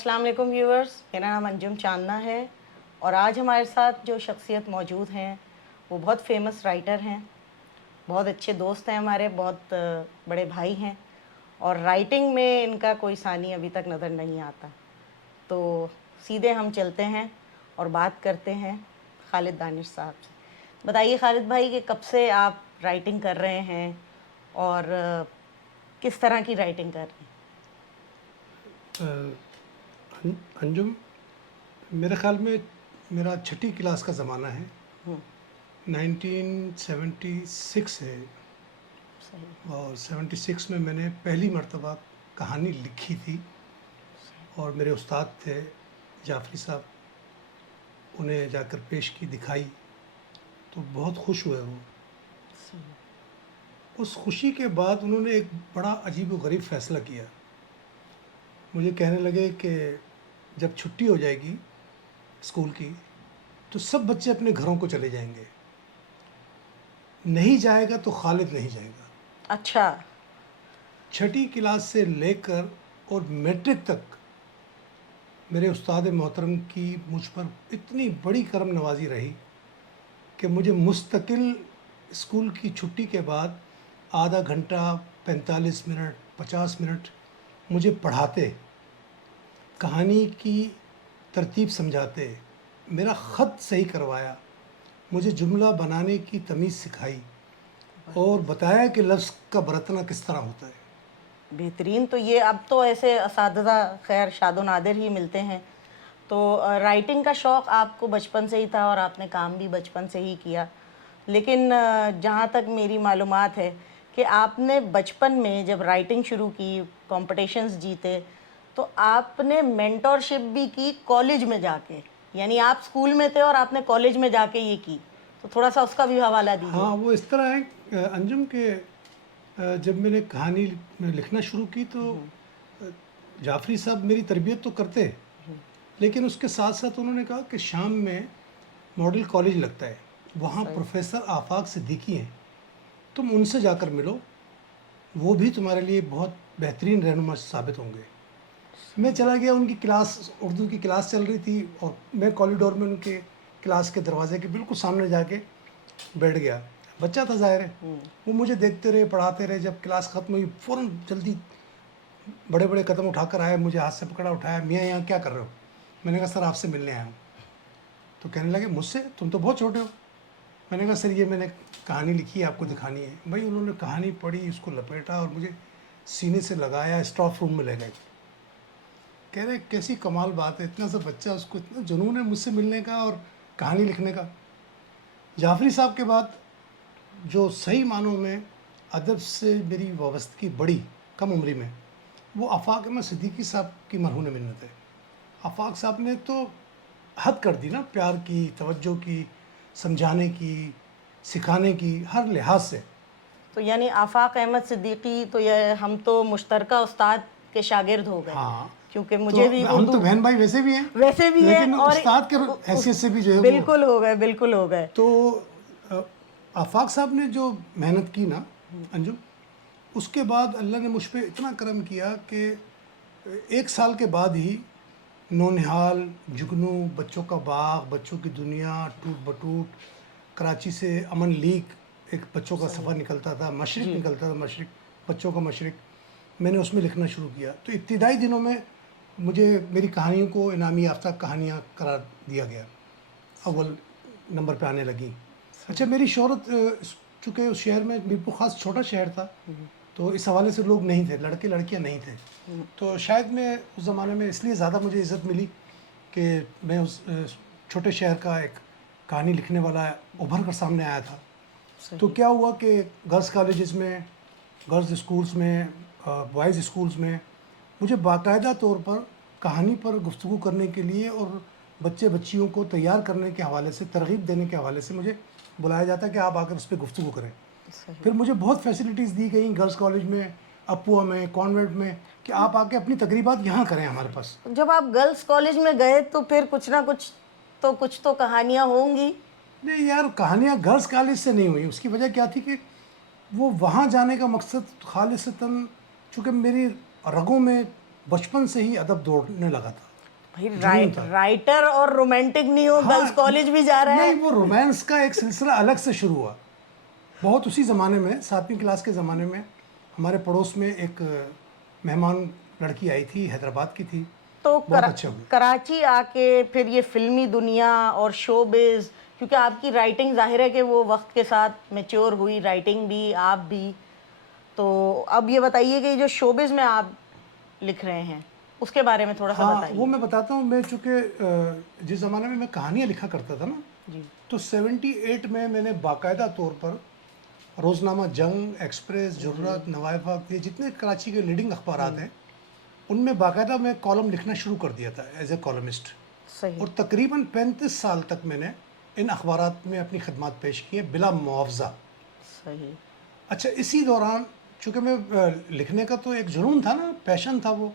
السلام علیکم ویورز، میرا نام انجم چاندنا ہے اور آج ہمارے ساتھ جو شخصیت موجود ہیں وہ بہت فیمس رائٹر ہیں، بہت اچھے دوست ہیں ہمارے، بہت بڑے بھائی ہیں اور رائٹنگ میں ان کا کوئی ثانی ابھی تک نظر نہیں آتا۔ تو سیدھے ہم چلتے ہیں اور بات کرتے ہیں خالد دانش صاحب سے۔ بتائیے خالد بھائی کہ کب سے آپ رائٹنگ کر رہے ہیں اور کس طرح کی رائٹنگ کر رہے ہیں؟ انجم، میرے خیال میں میرا 6ٹھی کلاس کا زمانہ ہے، 1976 ہے، اور 76 میں نے پہلی مرتبہ کہانی لکھی تھی اور میرے استاد تھے جعفری صاحب، انہیں جا کر پیش کی، دکھائی تو بہت خوش ہوئے وہ۔ اس خوشی کے بعد انہوں نے ایک بڑا عجیب و غریب فیصلہ کیا، مجھے کہنے لگے کہ جب چھٹی ہو جائے گی اسکول کی تو سب بچے اپنے گھروں کو چلے جائیں گے، نہیں جائے گا تو خالد نہیں جائے گا۔ اچھا۔ 6ٹھی کلاس سے لے کر اور میٹرک تک میرے استاد محترم کی مجھ پر اتنی بڑی کرم نوازی رہی کہ مجھے مستقل اسکول کی چھٹی کے بعد آدھا گھنٹہ، 45 منٹ، 50 منٹ مجھے پڑھاتے، کہانی کی ترتیب سمجھاتے، میرا خط صحیح کروایا، مجھے جملہ بنانے کی تمیز سکھائی اور بتایا کہ لفظ کا برتنا کس طرح ہوتا ہے۔ بہترین۔ تو یہ اب تو ایسے اساتذہ خیر شاد و نادر ہی ملتے ہیں۔ تو رائٹنگ کا شوق آپ کو بچپن سے ہی تھا اور آپ نے کام بھی بچپن سے ہی کیا، لیکن جہاں تک میری معلومات ہے کہ آپ نے بچپن میں جب رائٹنگ شروع کی، کمپٹیشنز جیتے، تو آپ نے مینٹورشپ بھی کی کالج میں جا کے، یعنی آپ اسکول میں تھے اور آپ نے کالج میں جا کے یہ کی، تو تھوڑا سا اس کا بھی حوالہ دیجیے۔ ہاں، وہ اس طرح ہے انجم کہ جب میں نے کہانی لکھنا شروع کی تو جعفری صاحب میری تربیت تو کرتے، لیکن اس کے ساتھ ساتھ انہوں نے کہا کہ شام میں ماڈل کالج لگتا ہے، وہاں پروفیسر آفاق صدیقی ہیں، تم ان سے جا کر ملو، وہ بھی تمہارے لیے بہت بہترین رہنما ثابت ہوں گے۔ میں چلا گیا، ان کی کلاس، اردو کی کلاس چل رہی تھی اور میں کوریڈور میں ان کے کلاس کے دروازے کے بالکل سامنے جا کے بیٹھ گیا، بچہ تھا ظاہر ہے، وہ مجھے دیکھتے رہے، پڑھاتے رہے، جب کلاس ختم ہوئی فوراً جلدی بڑے بڑے قدم اٹھا کر آئے، مجھے ہاتھ سے پکڑا، اٹھایا، میاں یہاں کیا کر رہے ہو؟ میں نے کہا سر آپ سے ملنے آیا ہوں۔ تو کہنے لگے مجھ سے؟ تم تو بہت چھوٹے ہو۔ میں نے کہا سر یہ میں نے کہانی لکھی ہے، آپ کو دکھانی ہے۔ بھائی انہوں نے کہانی پڑھی، اس کو لپیٹا اور مجھے سینے سے لگایا، اسٹاف روم میں لے گئے۔ کہہ رہے کیسی کمال بات ہے، اتنا سا بچہ، اس کو اتنا جنون ہے مجھ سے ملنے کا اور کہانی لکھنے کا۔ جعفری صاحب کے بعد جو صحیح معنوں میں ادب سے میری وابستگی بڑی کم عمری میں، وہ آفاق احمد صدیقی صاحب کی مرہون منت ہے۔ آفاق صاحب نے تو حد کر دی نا، پیار کی، توجہ کی، سمجھانے کی، سکھانے کی، ہر لحاظ سے۔ تو یعنی آفاق احمد صدیقی تو یہ ہم تو مشترکہ استاد کے شاگرد ہو گئے، ہاں، کیونکہ مجھے بھی ہم تو بہن بھائی ویسے بھی ہیں، لیکن اور استاد کے حیثیت سے بھی جو ہے بالکل ہو گئے، بالکل ہو گئے۔ تو آفاق صاحب نے جو محنت کی نا انجم، اس کے بعد اللہ نے مجھ پہ اتنا کرم کیا کہ 1 سال کے بعد ہی نونہال، جگنو، بچوں کا باغ، بچوں کی دنیا، ٹوٹ بٹوٹ، کراچی سے امن لیگ ایک بچوں کا سفر نکلتا تھا، مشرق نکلتا تھا، مشرق، بچوں کا مشرق، میں نے اس میں لکھنا شروع کیا۔ تو ابتدائی دنوں میں مجھے میری کہانیوں کو انعامی یافتہ کہانیاں قرار دیا گیا، اول نمبر پہ آنے لگیں۔ اچھا، میری شہرت چونکہ اس شہر میں میرپور خاص چھوٹا شہر تھا، تو اس حوالے سے لوگ نہیں تھے، لڑکے لڑکیاں نہیں تھے، تو شاید میں اس زمانے میں اس لیے زیادہ مجھے عزت ملی کہ میں اس چھوٹے شہر کا ایک کہانی لکھنے والا ابھر کر سامنے آیا تھا۔ تو کیا ہوا کہ گرلز کالجز میں، گرلز اسکولز میں، بوائز اسکولز میں مجھے باقاعدہ طور پر کہانی پر گفتگو کرنے کے لیے اور بچے بچیوں کو تیار کرنے کے حوالے سے، ترغیب دینے کے حوالے سے مجھے بلایا جاتا کہ آپ آ کر اس پہ گفتگو کریں۔ پھر مجھے بہت فیسلٹیز دی گئیں گرلز کالج میں، اپوا میں، کانوینٹ میں، کہ آپ آ کے اپنی تقریبات یہاں کریں ہمارے پاس۔ جب آپ گرلز کالج میں گئے تو پھر کچھ نہ کچھ تو کہانیاں ہوں گی؟ نہیں یار، کہانیاں گرلز کالج سے نہیں ہوئی۔ اس کی وجہ کیا تھی کہ وہ وہاں جانے کا مقصد خالصتاً، چونکہ میری رگوں میں بچپن سے ہی ادب دوڑنے لگا تھا، بھائی رائٹر اور رومانٹک نہیں ہو, گرلز کالج بھی جا رہا ہے. نہیں, وہ رومانس کا ایک سلسلہ الگ سے شروع ہوا بہت اسی زمانے میں, 7ویں کلاس کے زمانے میں. ہمارے پڑوس میں ایک مہمان لڑکی آئی تھی, حیدرآباد کی تھی, تو بہت اچھا ہوئی. کراچی آ کے پھر یہ فلمی دنیا اور شو بیز, کیونکہ آپ کی رائٹنگ ظاہر ہے کہ وہ وقت کے ساتھ میچور ہوئی, رائٹنگ بھی, آپ بھی. تو اب یہ بتائیے کہ جو شو بیز میں آپ لکھ رہے ہیں اس کے بارے میں تھوڑا سا بتائیے. وہ میں بتاتا ہوں. میں چونکہ جس زمانے میں کہانیاں لکھا کرتا تھا نا, جی تو 78 میں میں نے باقاعدہ طور پر روزنامہ جنگ, ایکسپریس, جرات, نوائے وقت, یہ جتنے کراچی کے لیڈنگ اخبارات ہیں ان میں باقاعدہ میں کالم لکھنا شروع کر دیا تھا ایز اے کالمسٹ. صحیح. اور تقریباً 35 سال تک میں نے ان اخبارات میں اپنی خدمات پیش کی ہیں بلا معاوضہ. صحیح. اچھا, اسی دوران چونکہ میں لکھنے کا تو ایک جنون تھا نا, پیشن تھا وہ,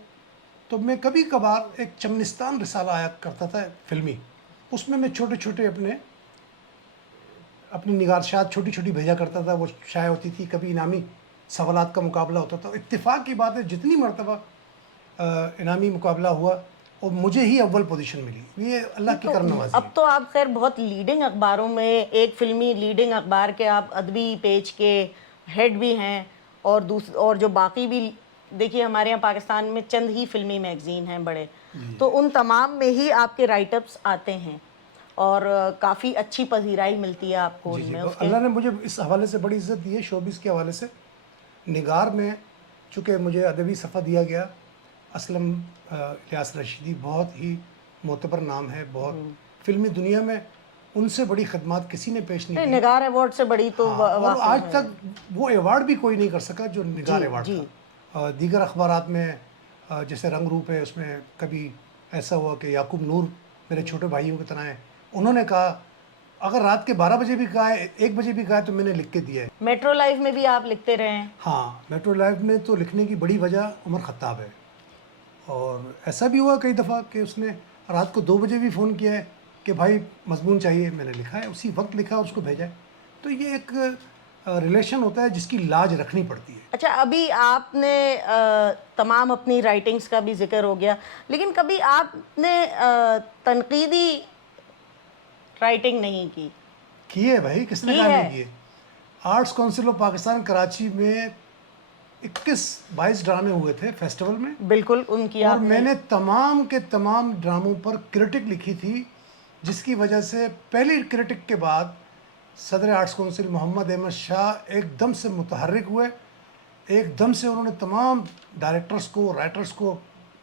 تو میں کبھی کبھار ایک چمنستان رسالہ آیا کرتا تھا فلمی, اس میں چھوٹے چھوٹے اپنی نگارشات چھوٹی چھوٹی بھیجا کرتا تھا. وہ شائع ہوتی تھی, کبھی انعامی سوالات کا مقابلہ ہوتا تھا. اتفاق کی بات ہے جتنی مرتبہ انعامی مقابلہ ہوا اور مجھے ہی اول پوزیشن ملی. یہ اللہ کی کرم نوازی ہے. اب تو آپ خیر بہت لیڈنگ اخباروں میں, ایک فلمی لیڈنگ اخبار کے آپ ادبی پیج کے ہیڈ بھی ہیں, اور جو باقی بھی, دیکھیے ہمارے یہاں پاکستان میں چند ہی فلمی میگزین ہیں بڑے, تو ان تمام میں ہی آپ کے رائٹ اپس آتے ہیں اور کافی اچھی پذیرائی ملتی ہے آپ کو ان میں. اللہ نے مجھے اس حوالے سے بڑی عزت دی ہے, شوبز کے حوالے سے. نگار میں چونکہ مجھے ادبی صفحہ دیا گیا, اسلم الیاس رشیدی بہت ہی معتبر نام ہے, بہت فلمی دنیا میں ان سے بڑی خدمات کسی نے پیش نہیں کی. نگار ایوارڈ سے بڑی تو اور آج تک وہ ایوارڈ بھی کوئی نہیں کر سکا جو نگار ایوارڈ تھا. دیگر اخبارات میں جیسے رنگ روپ ہے, اس میں کبھی ایسا ہوا کہ یعقوب نور میرے چھوٹے بھائیوں کی طرح ہیں, انہوں نے کہا اگر رات کے 12 بجے بھی کہا ہے, 1 بجے بھی کہا ہے, تو میں نے لکھ کے دیا ہے. میٹرو لائف میں بھی آپ لکھتے رہے ہیں. ہاں, میٹرو لائف میں تو لکھنے کی بڑی وجہ عمر خطاب ہے. اور ایسا بھی ہوا کئی دفعہ کہ اس نے رات کو 2 بجے بھی فون کیا ہے کہ بھائی مضمون چاہیے, میں نے لکھا ہے, اسی وقت لکھا اور اس کو بھیجا ہے. تو یہ ایک ریلیشن ہوتا ہے جس کی لاج رکھنی پڑتی ہے. اچھا, ابھی آپ نے تمام اپنی رائٹنگز کا بھی ذکر ہو گیا, لیکن کبھی آپ نے تنقیدی رائٹنگ نہیں کی؟ کی ہے بھائی, کس نے کہا نہیں کی ہے. Arts council of Pakistan Karachi میں 21-22 ڈرامے ہوئے تھے فیسٹیول میں. بالکل, ان کی اور میں نے تمام کے تمام ڈراموں پر کرٹک لکھی تھی, جس کی وجہ سے پہلی کرٹک کے بعد صدر آرٹس کونسل محمد احمد شاہ ایک دم سے متحرک ہوئے. ایک دم سے انہوں نے تمام ڈائریکٹرز کو, رائٹرز کو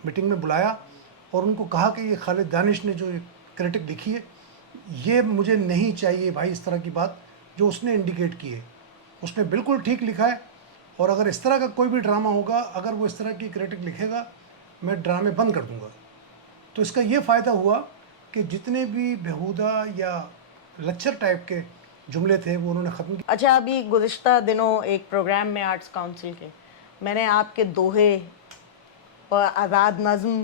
میٹنگ میں بلایا اور ان کو کہا کہ یہ خالد دانش نے جو کرٹک لکھی ہے یہ مجھے نہیں چاہیے بھائی, اس طرح کی بات جو اس نے انڈیکیٹ کی ہے. اس نے بالکل ٹھیک لکھا ہے, اور اگر اس طرح کا کوئی بھی ڈرامہ ہوگا, اگر وہ اس طرح کی کرٹک لکھے گا, میں ڈرامے بند کر دوں گا. تو اس کا یہ فائدہ ہوا کہ جتنے بھی بیہودہ یا لچر ٹائپ کے جملے تھے وہ انہوں نے ختم کیے. اچھا, ابھی گزشتہ دنوں ایک پروگرام میں آرٹس کاؤنسل کے میں نے آپ کے دوہے اور آزاد نظم,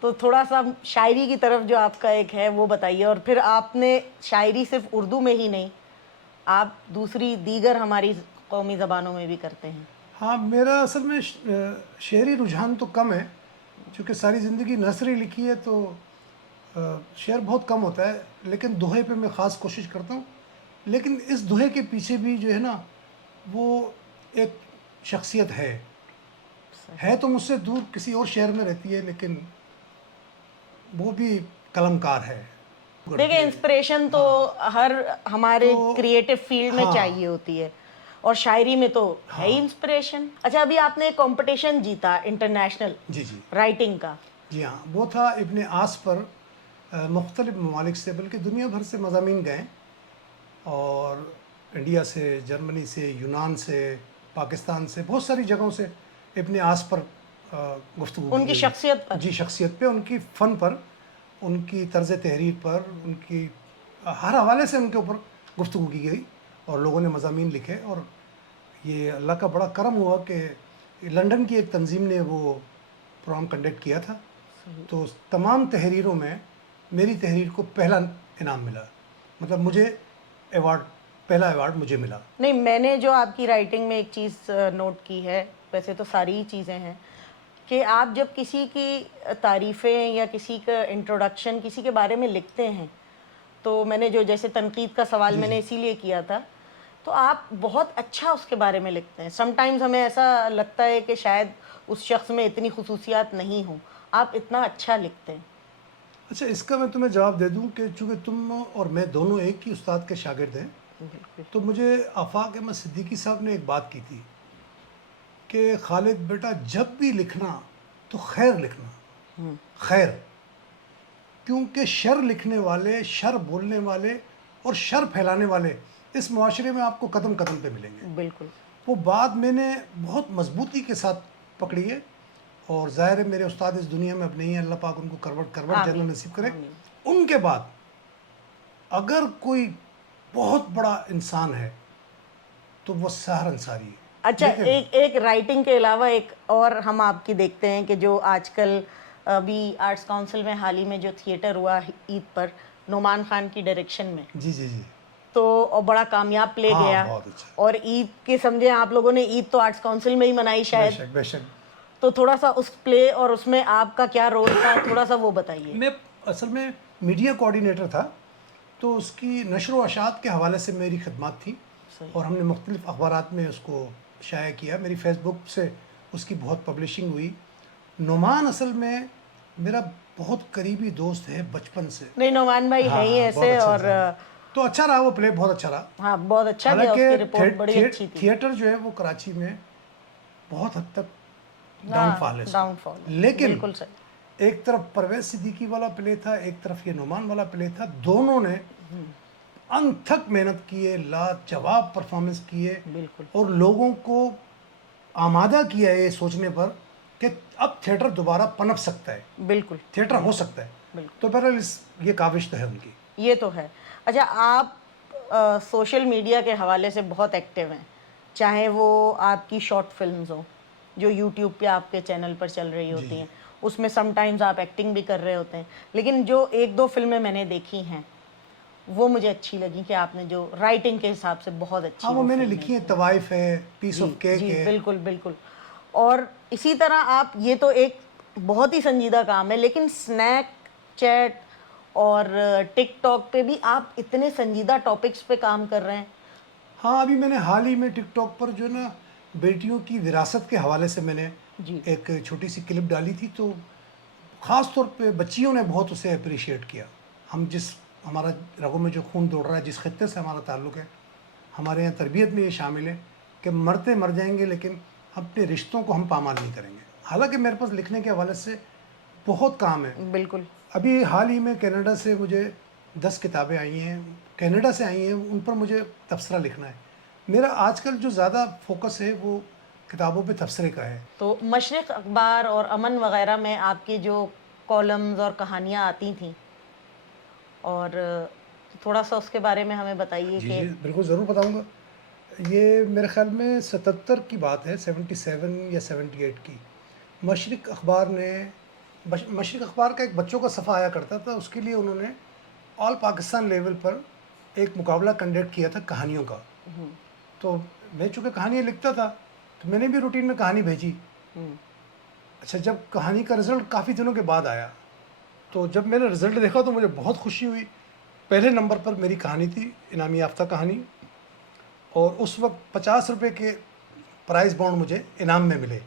تو تھوڑا سا شاعری کی طرف جو آپ کا ایک ہے وہ بتائیے. اور پھر آپ نے شاعری صرف اردو میں ہی نہیں, آپ دوسری دیگر ہماری قومی زبانوں میں بھی کرتے ہیں. ہاں, میرا اصل میں شعری رجحان تو کم ہے, چونکہ ساری زندگی نثری لکھی ہے تو شعر بہت کم ہوتا ہے, لیکن دوہے پہ میں خاص کوشش کرتا ہوں. لیکن اس دوہے کے پیچھے بھی جو ہے نا وہ ایک شخصیت ہے تو مجھ سے دور کسی اور شہر میں رہتی ہے, لیکن وہ بھی قلمکار ہے. دیکھیں, انسپریشن تو ہر ہمارے کریٹو فیلڈ میں چاہیے ہوتی ہے, اور شاعری میں تو ہے ہی انسپریشن. اچھا, ابھی آپ نے ایک کمپٹیشن جیتا انٹرنیشنل رائٹنگ کا. جی ہاں, وہ تھا ابن آس پر. مختلف ممالک سے, بلکہ دنیا بھر سے مضامین گئے, اور انڈیا سے, جرمنی سے, یونان سے, پاکستان سے, بہت ساری جگہوں سے ابن آس پر گفتگو ان کی شخصیت پر. جی, شخصیت پہ, ان کی فن پر, ان کی طرز تحریر پر, ان کی ہر حوالے سے ان کے اوپر گفتگو کی گئی اور لوگوں نے مضامین لکھے. اور یہ اللہ کا بڑا کرم ہوا کہ لنڈن کی ایک تنظیم نے وہ پروگرام کنڈکٹ کیا تھا, تو تمام تحریروں میں میری تحریر کو پہلا انعام ملا. مطلب مجھے پہلا ایوارڈ مجھے ملا. نہیں, میں نے جو آپ کی رائٹنگ میں ایک چیز نوٹ کی ہے, ویسے تو ساری ہی چیزیں ہیں, کہ آپ جب کسی کی تعریفیں یا کسی کا انٹروڈکشن کسی کے بارے میں لکھتے ہیں تو میں نے جو جیسے تنقید کا سوال میں نے اسی لیے کیا تھا، تو آپ بہت اچھا اس کے بارے میں لکھتے ہیں. سم ٹائمز ہمیں ایسا لگتا ہے کہ شاید اس شخص میں اتنی خصوصیات نہیں ہوں، آپ اتنا اچھا لکھتے ہیں. اچھا، اس کا میں تمہیں جواب دے دوں کہ چونکہ تم اور میں دونوں ایک ہی استاد کے شاگرد ہیں، بالکل. تو مجھے آفاق احمد صدیقی صاحب نے ایک بات کی تھی کہ خالد بیٹا جب بھی لکھنا تو خیر لکھنا، خیر، کیونکہ شر لکھنے والے، شر بولنے والے اور شر پھیلانے والے اس معاشرے میں آپ کو قدم قدم پہ ملیں گے. بالکل. وہ بات میں نے بہت مضبوطی کے ساتھ پکڑی ہے، اور ظاہر ہے میرے استاد اس دنیا میں اب نہیں ہیں، اللہ پاک ان کو کروٹ جنت آمین. نصیب کرے. آمین. ان کے بعد اگر کوئی بہت بڑا انسان ہے تو وہ سحر انصاری ہے. اچھا، لیکن ایک رائٹنگ کے علاوہ ایک اور ہم آپ کی دیکھتے ہیں کہ جو آج کل ابھی آرٹس کونسل میں حال ہی میں جو تھیٹر ہوا عید پر نعمان خان کی ڈائریکشن میں، جی جی جی، تو اور بڑا کامیاب پلے ہاں گیا، بہت اچھا، اور عید کے سمجھے آپ لوگوں نے عید تو آرٹس کونسل میں ہی منائی بے شاید، شک بے شک. تو تھوڑا سا اس پلے اور اس میں آپ کا کیا رول تھا، تھوڑا سا وہ بتائیے. میں اصل میں میڈیا کوآرڈینیٹر تھا، تو اس کی نشر و اشاعت کے حوالے سے میری خدمات تھیں، صحیح. اور ہم نے مختلف اخبارات میں اس کو شائع کیا. میری فیس بک سے اس کی بہت پبلشنگ ہوئی. نعمان اصل میں میرا بہت قریبی دوست ہے بچپن سے. نہیں، نعمان بھائی ہے ہی ہاں بہت ایسے، اچھا اور انسان ہے. تو اچھا رہا وہ پلے، بہت اچھا رہا. ہاں بہت اچھا گیا، اس حالانکہ کی رپورٹ بڑی اچھی تھی. تھیٹر جو ہے وہ کراچی میں بہت حد تک ڈاؤن ہاں، فال ہے اس کا. ڈاؤن فال ہے، لیکن بالکل صحیح. ایک طرف پرویز صدیقی والا پلے تھا، ایک طرف یہ نعمان والا پلے تھا. دونوں نے انتھک محنت کیے، لاجواب پرفارمنس کیے، بالکل. اور لوگوں کو آمادہ کیا ہے یہ سوچنے پر کہ اب تھیٹر دوبارہ پنپ سکتا ہے، بالکل. تھیٹر ہو سکتا ہے. بالکل. تو بہرحال یہ کاوش تو ہے ان کی. یہ تو ہے. اچھا، آپ سوشل میڈیا کے حوالے سے بہت ایکٹیو ہیں، چاہے وہ آپ کی شارٹ فلمز ہوں جو یوٹیوب پہ آپ کے چینل پر چل رہی ہوتی ہیں، اس میں سم ٹائمز آپ ایکٹنگ بھی کر رہے ہوتے ہیں، لیکن جو ایک دو فلمیں میں نے دیکھی ہیں وہ مجھے اچھی لگی کہ آپ نے جو رائٹنگ کے حساب سے بہت اچھی ہاں وہ میں نے فلمیں لکھی ہیں، کی. طوائف ہے، پیس آف کیک جی ہے. بالکل بالکل. اور اسی طرح آپ، یہ تو ایک بہت ہی سنجیدہ کام ہے، لیکن اسنیک چیٹ اور ٹک ٹاک پہ بھی آپ اتنے سنجیدہ ٹاپکس پہ کام کر رہے ہیں. ہاں ابھی میں نے حال ہی میں ٹک ٹاک پر جو ہے نا بیٹیوں کی وراثت کے حوالے سے میں نے جی. ایک چھوٹی سی کلپ ڈالی تھی، تو خاص طور پہ بچیوں نے بہت اسے اپریشیٹ کیا. ہمارا رگوں میں جو خون دوڑ رہا ہے، جس خطے سے ہمارا تعلق ہے، ہمارے یہاں تربیت میں یہ شامل ہے کہ مرتے مر جائیں گے لیکن اپنے رشتوں کو ہم پامال نہیں کریں گے. حالانکہ میرے پاس لکھنے کے حوالے سے بہت کام ہے. بالکل. ابھی حال ہی میں کینیڈا سے مجھے 10 کتابیں آئی ہیں، کینیڈا سے آئی ہیں، ان پر مجھے تبصرہ لکھنا ہے. میرا آج کل جو زیادہ فوکس ہے وہ کتابوں پہ تبصرے کا ہے. تو مشرق اخبار اور امن وغیرہ میں آپ کی جو کالمز اور کہانیاں آتی تھیں، اور تھوڑا سا اس کے بارے میں ہمیں بتائیے. جی کہ جی بالکل ضرور بتاؤں گا. یہ میرے خیال میں 77 کی بات ہے، 77 یا 78 کی. مشرق اخبار کا ایک بچوں کا صفحہ آیا کرتا تھا، اس کے لیے انہوں نے آل پاکستان لیول پر ایک مقابلہ کنڈکٹ کیا تھا کہانیوں کا. تو میں چونکہ کہانیاں لکھتا تھا تو میں نے بھی روٹین میں کہانی بھیجی. اچھا، جب کہانی کا رزلٹ کافی دنوں کے بعد آیا تو جب میں نے رزلٹ دیکھا تو مجھے بہت خوشی ہوئی. پہلے نمبر پر میری کہانی تھی، انعامی یافتہ کہانی، اور اس وقت 50 روپے کے پرائز بانڈ مجھے انعام میں ملے.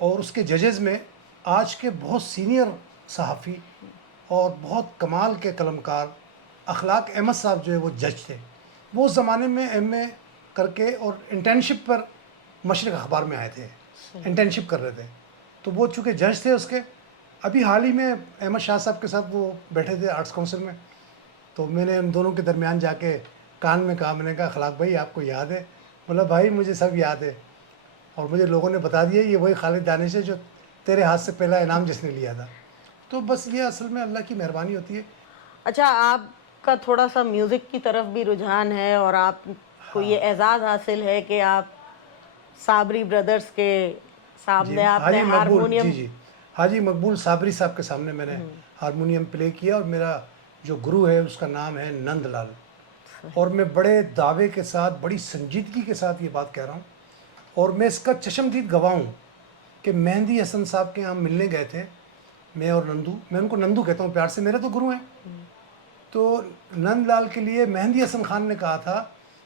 اور اس کے ججز میں آج کے بہت سینئر صحافی اور بہت کمال کے قلمکار اخلاق احمد صاحب جو ہے وہ جج تھے. وہ اس زمانے میں ایم اے کر کے اور انٹرنشپ پر مشرق اخبار میں آئے تھے، انٹرنشپ کر رہے تھے. تو وہ چونکہ جج تھے اس کے. ابھی حال ہی میں احمد شاہ صاحب کے ساتھ وہ بیٹھے تھے آرٹس کونسل میں، تو میں نے ان دونوں کے درمیان جا کے کان میں کہا، میں نے کہا اخلاق بھائی آپ کو یاد ہے؟ بولا بھائی مجھے سب یاد ہے، اور مجھے لوگوں نے بتا دیا یہ وہی خالد دانش ہے جو تیرے ہاتھ سے پہلا انعام جس نے لیا تھا. تو بس یہ اصل میں اللہ کی مہربانی ہوتی ہے. اچھا، آپ کا تھوڑا سا میوزک کی طرف بھی رجحان ہے، اور آپ کو یہ اعزاز حاصل ہے کہ آپ صابری بردرز کے سامنے آپ نے حاجی مقبول، ہارمونیم. جی حاجی مقبول صابری صاحب کے سامنے میں نے ہارمونیم پلے کیا، اور میرا جو گرو ہے اس کا نام ہے نند لال. اور میں بڑے دعوے کے ساتھ، بڑی سنجیدگی کے ساتھ یہ بات کہہ رہا ہوں، اور میں اس کا چشمدید گواہ ہوں کہ مہندی حسن صاحب کے یہاں ملنے گئے تھے، میں اور نندو، میں ان کو نندو کہتا ہوں پیار سے، میرے تو گرو ہیں. تو نند لال کے لیے مہندی حسن خان نے کہا تھا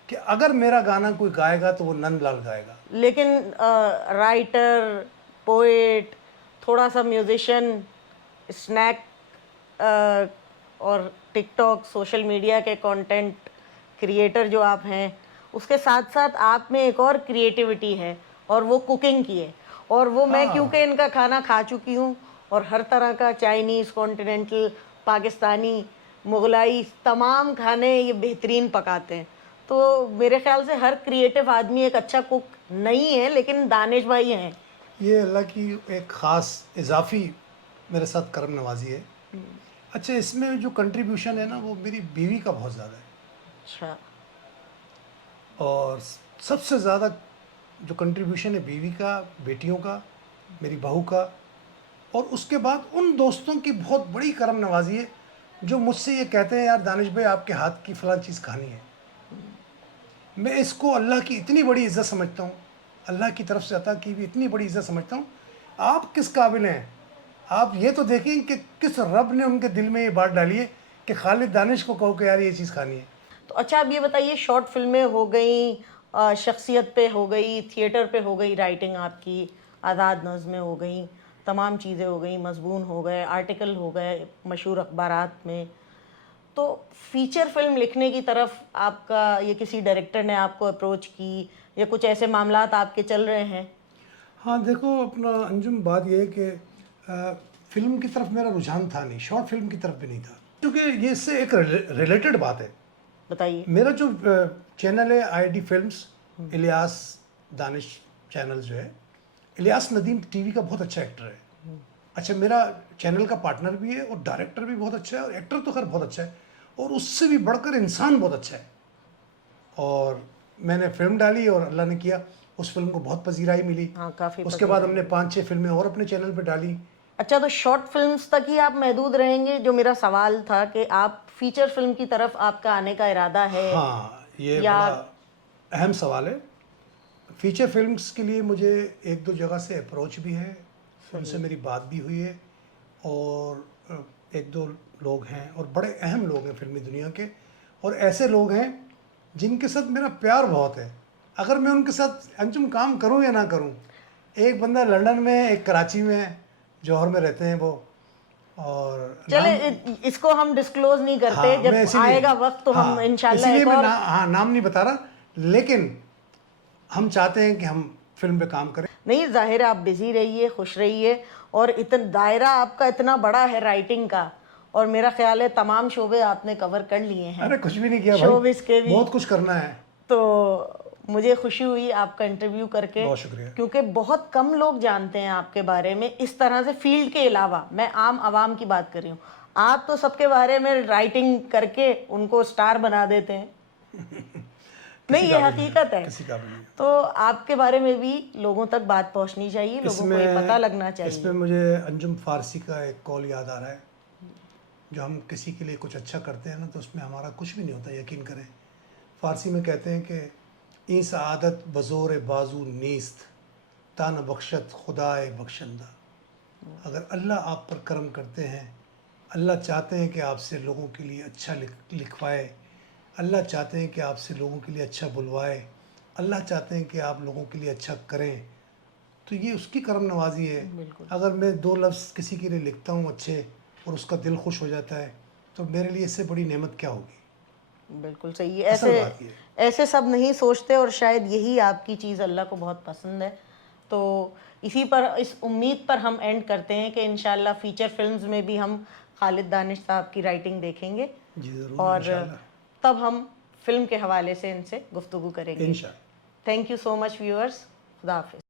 کہ اگر میرا گانا کوئی گائے گا تو وہ نند لال گائے گا. لیکن رائٹر، پوئٹ، تھوڑا سا میوزیشین، اسنیک اور ٹک ٹاک سوشل میڈیا کے کانٹینٹ کریٹر جو آپ ہیں، اس کے ساتھ ساتھ آپ میں ایک اور کریٹیوٹی ہے اور وہ کوکنگ کی ہے. اور وہ میں کیونکہ ان کا کھانا کھا چکی ہوں اور ہر طرح کا چائنیز، کانٹیننٹل، پاکستانی، مغلائی تمام کھانے یہ بہترین پکاتے ہیں. تو میرے خیال سے ہر کریٹو آدمی ایک اچھا کوک نہیں ہے، لیکن دانش بھائی ہیں. یہ اللہ کی ایک خاص اضافی میرے ساتھ کرم نوازی ہے. اچھا، اس میں جو کنٹریبیوشن ہے نا وہ میری بیوی کا بہت زیادہ ہے. اچھا. اور سب سے زیادہ جو کنٹریبیوشن ہے بیوی کا، بیٹیوں کا، میری بہو کا، اور اس کے بعد ان دوستوں کی بہت بڑی کرم نوازی ہے جو مجھ سے یہ کہتے ہیں یار دانش بھائی آپ کے ہاتھ کی فلاں چیز کھانی ہے. میں اس کو اللہ کی اتنی بڑی عزت سمجھتا ہوں، اللہ کی طرف سے عطا کی بھی اتنی بڑی عزت سمجھتا ہوں. آپ کس قابل ہیں؟ آپ یہ تو دیکھیں کہ کس رب نے ان کے دل میں یہ بات ڈالی ہے کہ خالد دانش کو کہو کہ یار یہ چیز کھانی ہے. تو اچھا اب یہ بتائیے، شارٹ فلمیں ہو گئیں، شخصیت پہ ہو گئی، تھیٹر پہ ہو گئی رائٹنگ آپ کی، آزاد نظمیں ہو گئیں، تمام چیزیں ہو گئیں، مضمون ہو گئے، آرٹیکل ہو گئے مشہور اخبارات میں. تو فیچر فلم لکھنے کی طرف آپ کا یہ کسی ڈائریکٹر نے آپ کو اپروچ کی یا کچھ ایسے معاملات آپ کے چل رہے ہیں؟ ہاں دیکھو اپنا انجم، بات یہ ہے کہ فلم کی طرف میرا رجحان تھا نہیں، شارٹ فلم کی طرف بھی نہیں تھا، کیونکہ یہ اس سے ایک ریلیٹڈ بات ہے. بتائیے. میرا جو چینل ہے I D films, Ilyas Danish channel جو ہے، الیاس ندیم ٹی وی کا بہت اچھا ایکٹر ہے. اچھا، میرا چینل کا پارٹنر بھی ہے اور ڈائریکٹر بھی بہت اچھا ہے اور ایکٹر تو خیر بہت اچھا ہے، اور اس سے بھی بڑھ کر انسان بہت اچھا ہے. اور میں نے فلم ڈالی اور اللہ نے کیا اس فلم کو بہت پذیرائی ملی. ہاں، کافی. اس کے بعد ہم نے 5-6 فلمیں اور اپنے چینل پہ ڈالی. اچھا، تو شارٹ فلمز تک ہی آپ محدود رہیں گے؟ جو میرا سوال تھا کہ آپ فیچر فلم کی طرف آپ کا آنے کا ارادہ ہے؟ ہاں، یہ بڑا اہم سوال ہے. فیچر فلمز کے لیے مجھے 1-2 جگہ سے اپروچ بھی ہے، ان سے میری بات بھی ہوئی ہے، اور 1-2 لوگ ہیں اور بڑے اہم لوگ ہیں فلمی دنیا کے، اور ایسے لوگ ہیں جن کے ساتھ میرا پیار بہت ہے. اگر میں ان کے ساتھ انجم کام کروں یا نہ کروں، ایک بندہ لندن میں ہے، ایک کراچی میں ہے، جوہر میں رہتے ہیں وہ، اور چلے اس کو ہم ڈسکلوز نہیں کرتے، جب آئے گا وقت تو ہم انشاءاللہ اسی لیے ایک میں اور نام نہیں بتا رہا، لیکن ہم چاہتے ہیں کہ ہم فلم پہ کام کریں. نہیں، ظاہر ہے آپ بزی رہیے، خوش رہیے، اور دائرہ آپ کا اتنا بڑا ہے رائٹنگ کا، اور میرا خیال ہے تمام شعبے آپ نے کور کر لیے ہیں. ارے کچھ بھی نہیں کیا شو بز کے بھائی، بھی. بہت کچھ کرنا ہے. تو مجھے خوشی ہوئی آپ کا انٹرویو کر کے، بہت شکریہ. کیونکہ بہت کم لوگ جانتے ہیں آپ کے بارے میں اس طرح سے فیلڈ کے علاوہ. میں عام عوام کی بات کر رہی ہوں، آپ تو سب کے بارے میں رائٹنگ کر کے ان کو سٹار بنا دیتے ہیں. نہیں، یہ حقیقت ہے. تو آپ کے بارے میں بھی لوگوں تک بات پہنچنی چاہیے، لوگوں کو یہ پتہ لگنا چاہیے. اس میں مجھے انجم فارسی کا ایک کال یاد آ رہا ہے. جو ہم کسی کے لیے کچھ اچھا کرتے ہیں نا تو اس میں ہمارا کچھ بھی نہیں ہوتا، یقین کریں. فارسی میں کہتے ہیں کہ این سعادت بزور بازو نیست تا نہ بخشت خدائے بخشندہ. اگر اللہ آپ پر کرم کرتے ہیں، اللہ چاہتے ہیں کہ آپ سے لوگوں کے لیے اچھا لکھوائے، اللہ چاہتے ہیں کہ آپ سے لوگوں کے لیے اچھا بلوائے، اللہ چاہتے ہیں کہ آپ لوگوں کے لیے اچھا کریں، تو یہ اس کی کرم نوازی ہے. اگر میں 2 لفظ کسی کے لیے لکھتا ہوں اچھے اور اس کا دل خوش ہو جاتا ہے تو میرے لیے اس سے بڑی نعمت کیا ہوگی. بالکل صحیح ہے. ایسے سب نہیں سوچتے، اور شاید یہی آپ کی چیز اللہ کو بہت پسند ہے. تو اسی پر، اس امید پر ہم اینڈ کرتے ہیں کہ انشاءاللہ فیچر فلمز میں بھی ہم خالد دانش صاحب کی رائٹنگ دیکھیں گے، جی ضرور، اور انشاءاللہ. تب ہم فلم کے حوالے سے ان سے گفتگو کریں گے. انشاءاللہ. Thank you so much viewers. خدا حافظ.